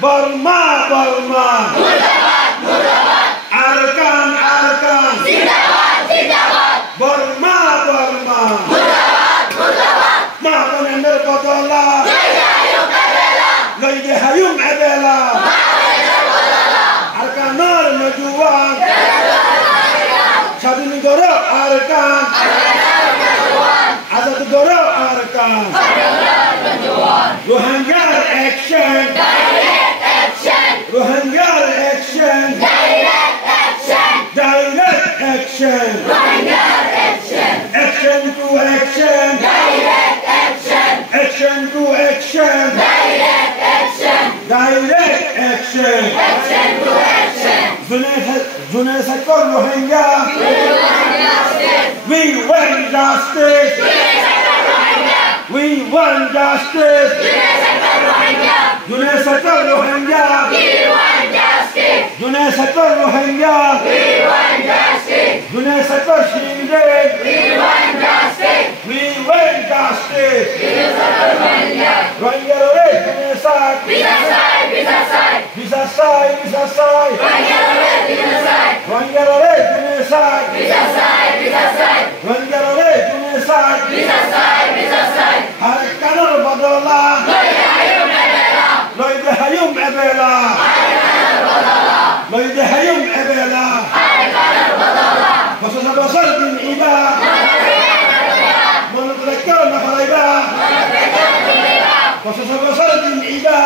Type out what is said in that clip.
Burma, Burma. Murdabad, Murdabad. Arkan, Arkan. Zindabad, Zindabad. Burma, Burma. Murdabad, Murdabad. Mahamanender Bodola. Loide Hayum Ebela. Loide Hayum Ebela. Mahamanender Bodola. Arkanar Najuan. Sadin Goro Arkan. Azad Goro Arkan. Rohingya action. Direct action. Rohingya action. Direct action. Direct action. Rohingya action. Action to action. Direct action. Action to action. Direct action. Direct action. Action to action. Junai Sakor Rohingya. We want justice. We want justice. Junai Sakor Rohingya. Junai Sakor Rohingya. Junai Sakor Shinde. We want justice. Rohingya Rore Junai Sak. Bisa Sai. Rohingya Rore Junai Sak. Rohingya Rore Junai Sak. Harkanar Bodola. Loide Hayum Ebela. Loide Hayum Ebela. Basar din Ida. Monotrekar na Paraiba. Basar din Ida.